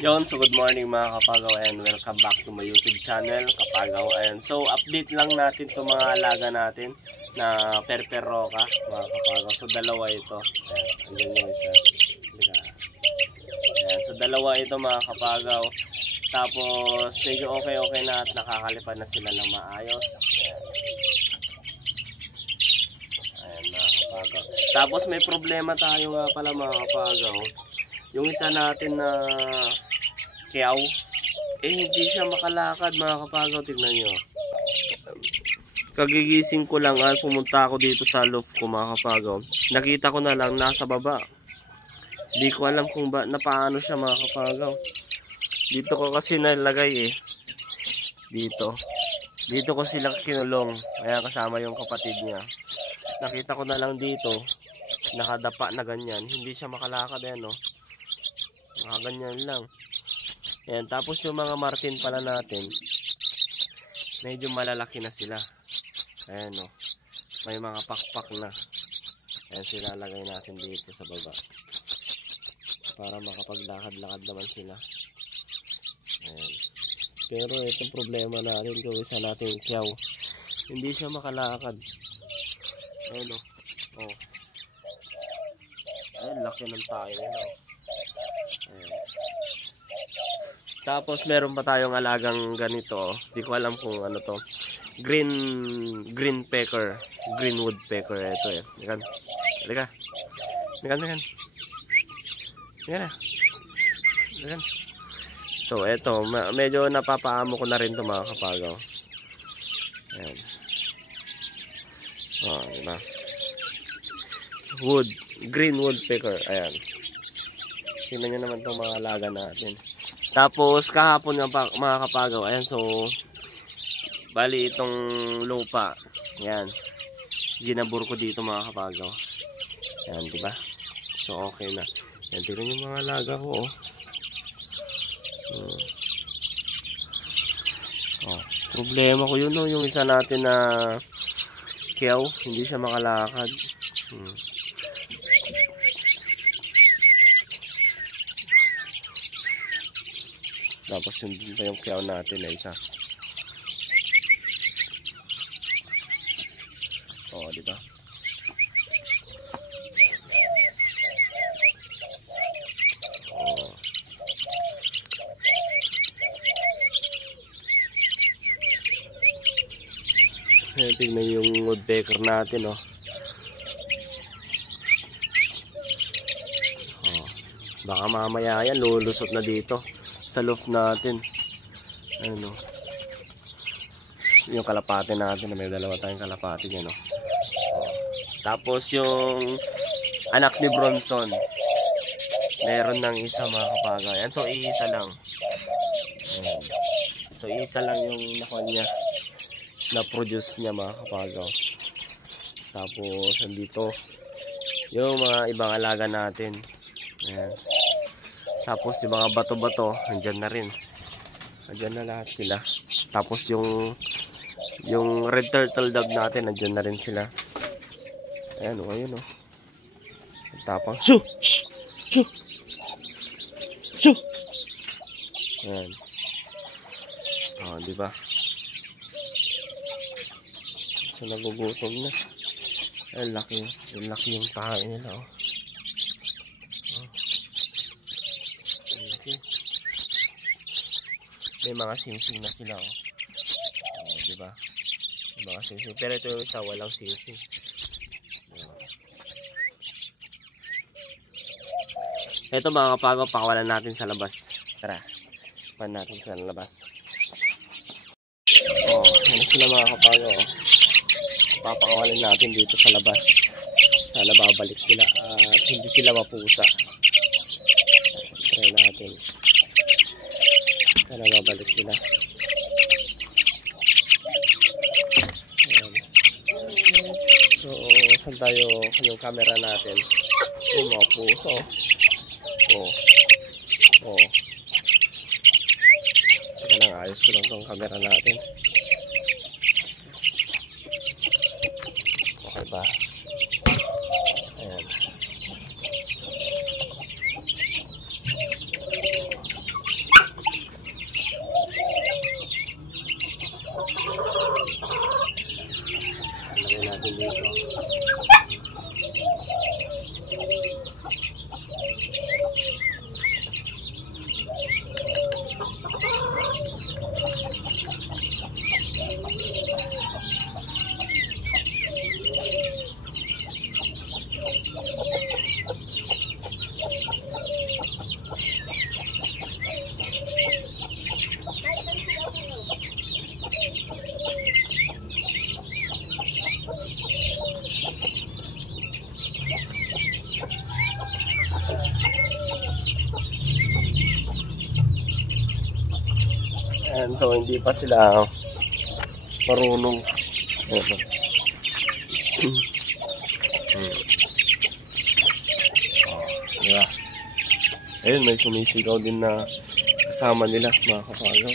Yon, so good morning mga kapagaw and welcome back to my YouTube channel, Kapagaw. Ayan, so update lang natin itong mga alaga natin na Perper Roca, mga kapagaw. So dalawa ito. Ayan, andyan yung isa. Ayan, so dalawa ito mga kapagaw. Tapos medyo okay na at nakakalipad na sila ng maayos. Ayan mga kapagaw. Tapos may problema tayo nga pala mga kapagaw. Yung isa natin na Kiyaw, hindi siya makalakad mga kapagaw. Tignan nyo. Kagigising ko lang at pumunta ako dito sa loft ko mga kapagaw. Nakita ko na lang nasa baba. Di ko alam kung na paano siya mga kapagaw. Dito ko kasi nalagay Dito ko sila kinulong. Kaya kasama yung kapatid niya. Nakita ko na lang dito. Nakadapa na ganyan. Hindi siya makalakad yan, no? Ganyan lang. Ayan, tapos yung mga Martin pala natin, medyo malalaki na sila. Ayan, no? May mga pakpak na. Ayan, silalagay natin dito sa baba. Para makapaglakad-lakad naman sila. Ayan. Pero itong problema natin, kung isa natin Kiyaw, hindi siya makalakad. Ayan, no? Oh. Ayan, laki ng tayo nila. Ayan. Tapos meron pa tayong alagang ganito. Di ko alam kung ano to. Green pecker. Green woodpecker. Ito eh. Halika. Halika. Halika. Halika. So ito. Medyo napapaamo ko na rin ito mga kapagaw. Ayan. Oh, diba? Green woodpecker. Ayan. Tingnan nyo naman itong mga alaga natin. Tapos kahapon nga mga kapagaw, ayan, so bali itong lupa, ayan, ginabur ko dito mga kapagaw. Ayan, diba? So okay na. Ayan, tingnan yung mga alaga ko, oh. Oh, problema ko yun, oh, yung isa natin na Kiyaw, hindi siya makalakad. Tapos yun pa yung Kiyaw natin na isa. Oo, diba? Oo. Tingnan yung woodpecker natin, oh. Oh. Baka mamaya yan, lulusot na dito sa loft natin. Ano, yung kalapate natin, may dalawa tayong kalapate niya, no? Oh. Tapos yung anak ni Bronson, meron ng isa mga kapagaw. Yan, so iisa lang. Ayan. So iisa lang yung nakuha niya, na produce niya mga kapagaw. Tapos andito yung mga ibang alaga natin. Ayan. Tapos yung mga bato-bato, andyan na rin. Andyan na lahat sila. Tapos yung red turtle dove natin, andyan na rin sila. Ayan, o, ayun, o. Tapang, shoo! Shoo! Shoo! Ayan. O, diba? So, nagugutom na. Ay, laki yung tayo nila, o. May mga singsing na sila, oh. Diba? May mga singsing. Pero ito yung isa, walang singsing. Ito mga kapagaw, pakawalan natin sa labas. Tara, pakawalan natin sa labas. Oh, ano sila mga kapagaw, oh. Papakawalan natin dito sa labas. Sana babalik sila at hindi sila mapusa. Try natin. Sana mabalik sila. Ayan. So, saan tayo yung camera natin? Yung mga puso. Oh. Oh. Teka lang, ayos ko lang itong camera natin. Okay ba? Ayan. And so hindi pa sila marunong. Diba? Ayun, may sumisigaw din na kasama nila, mga kapagaw.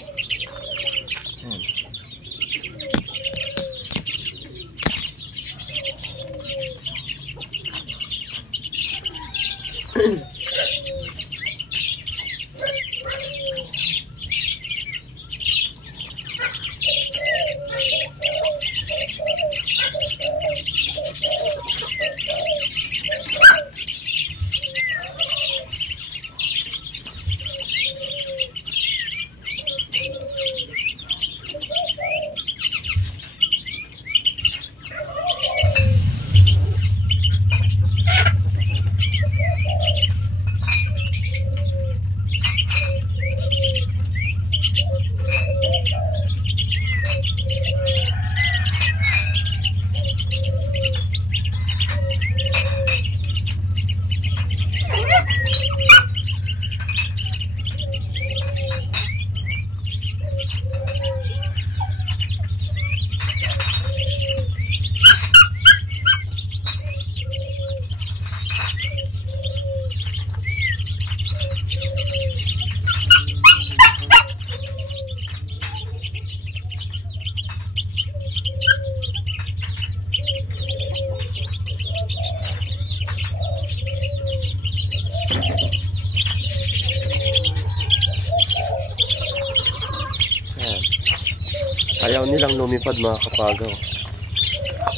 Ayaw nilang lumipad, mga kapagaw.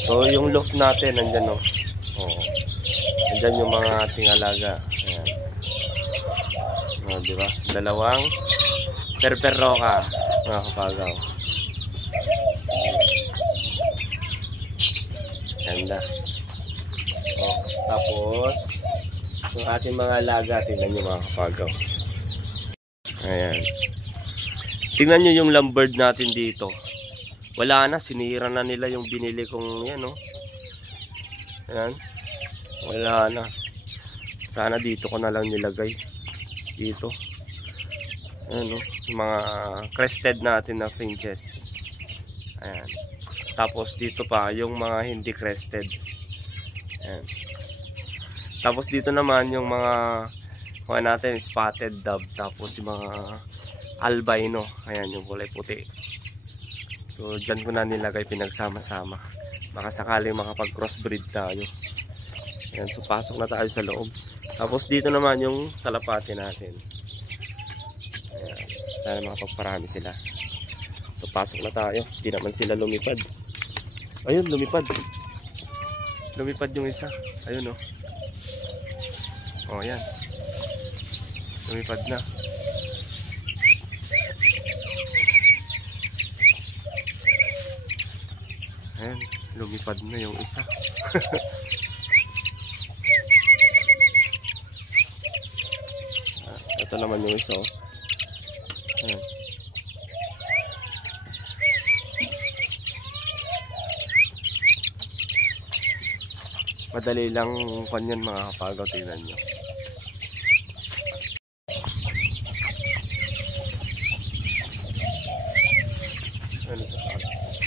So yung loft natin nandyan, oh. Nandyan yung mga ating alaga. Ayan. Oh, diba? Dalawang perperoka, mga kapagaw. Ganda. Oh, tapos yung ating mga alaga, tingnan nyo, mga kapagaw. Ayan. Tingnan nyo yung lovebird natin dito. Wala na, sinira na nila yung binili kong yan, no? Ayan. Wala na. Sana dito ko na lang nilagay. Dito. Ayan, no? Yung mga crested natin na finches. Ayan. Tapos dito pa, yung mga hindi crested. Ayan. Tapos dito naman yung mga natin, spotted dove. Tapos yung mga albino. Ayan, yung kulay puti. So, dyan ko na nilagay pinagsama-sama. Baka sakaling makapag-crossbreed tayo. Ayan, so pasok na tayo sa loob. Tapos dito naman yung kalapati natin. Ayan, sana makapagparami sila. So, pasok na tayo. Hindi naman sila lumipad. Ayun, lumipad. Lumipad yung isa. Ayun, oh. Oh, ayan. Lumipad na. Ayan, lumipad na yung isa. Ito naman yung isa, oh. Ayan. Madali lang kanyan, mga kapagaw, tingnan nyo.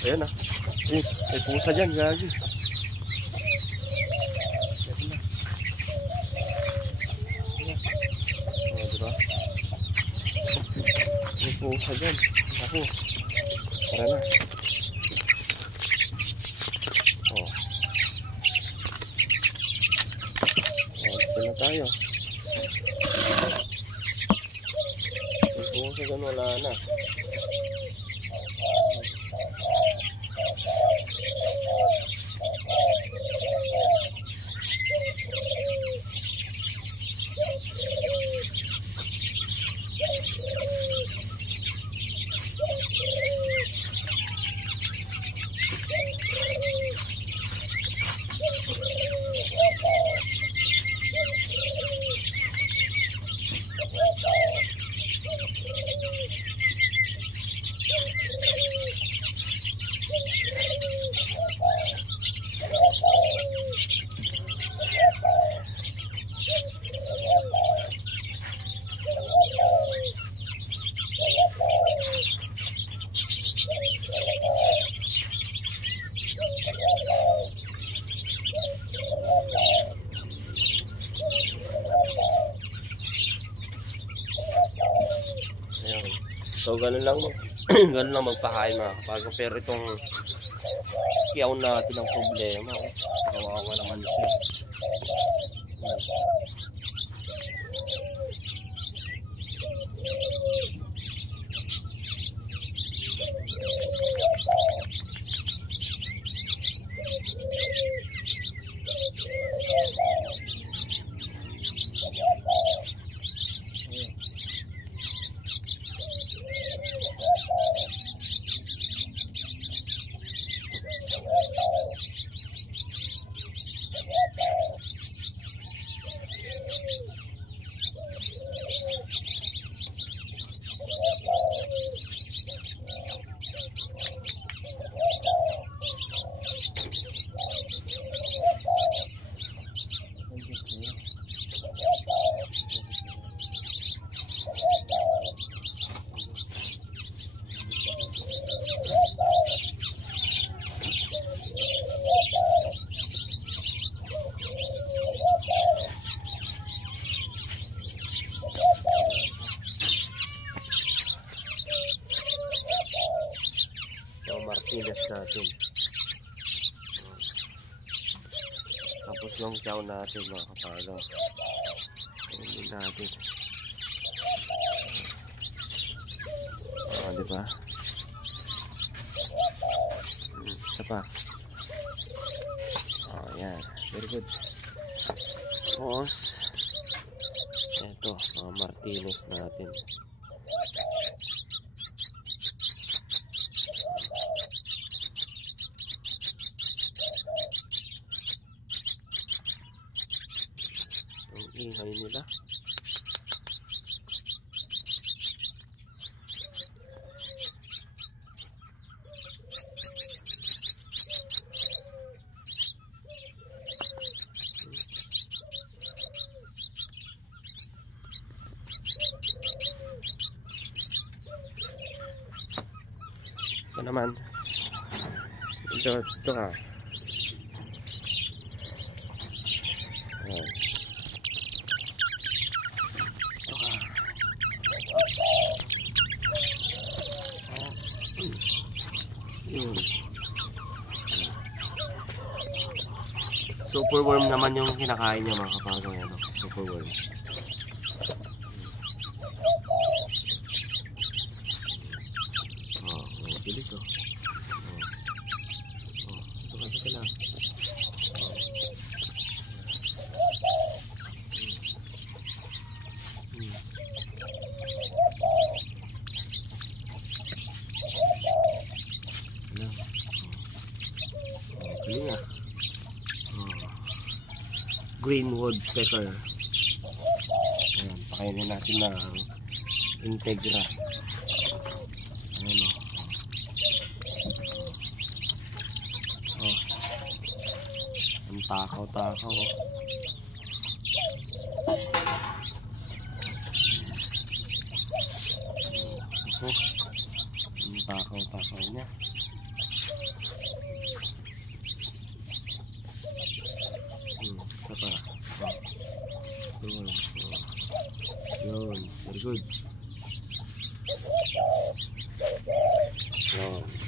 Ayan, ah. May pusa dyan, gagi. O, diba? May pusa dyan. Ako. Tara na. O. Dito na tayo. May pusa dyan, wala na. So, ganun lang. Ganun lang magpakain mga kapagaw. Pero itong kiyaw natin ang problema. Kawawa naman siya. Martinez natin. Tapos yung chow natin mga kapagaw. Hindi natin. Diba? Isa pa. Yan. Very good. Tapos eto, mga Martinez natin. Ingay nila. Ito naman. Ito ka. Superworm naman yung kinakain niya mga kapagaw. Superworm. Bilis oh. Ito lang. Galing ah. Green woodpecker. Ayan, pakainin natin ng Integra. Ayan o. Ang takaw-takaw o. Ang takaw-takaw niya. Yun, very good.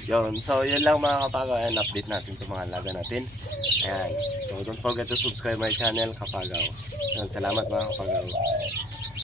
Yun. So, yun lang mga kapagaw. Ayan, update natin itong mga alaga natin. Ayan. So, don't forget to subscribe my channel, Kapagaw. Yun, salamat mga kapagaw.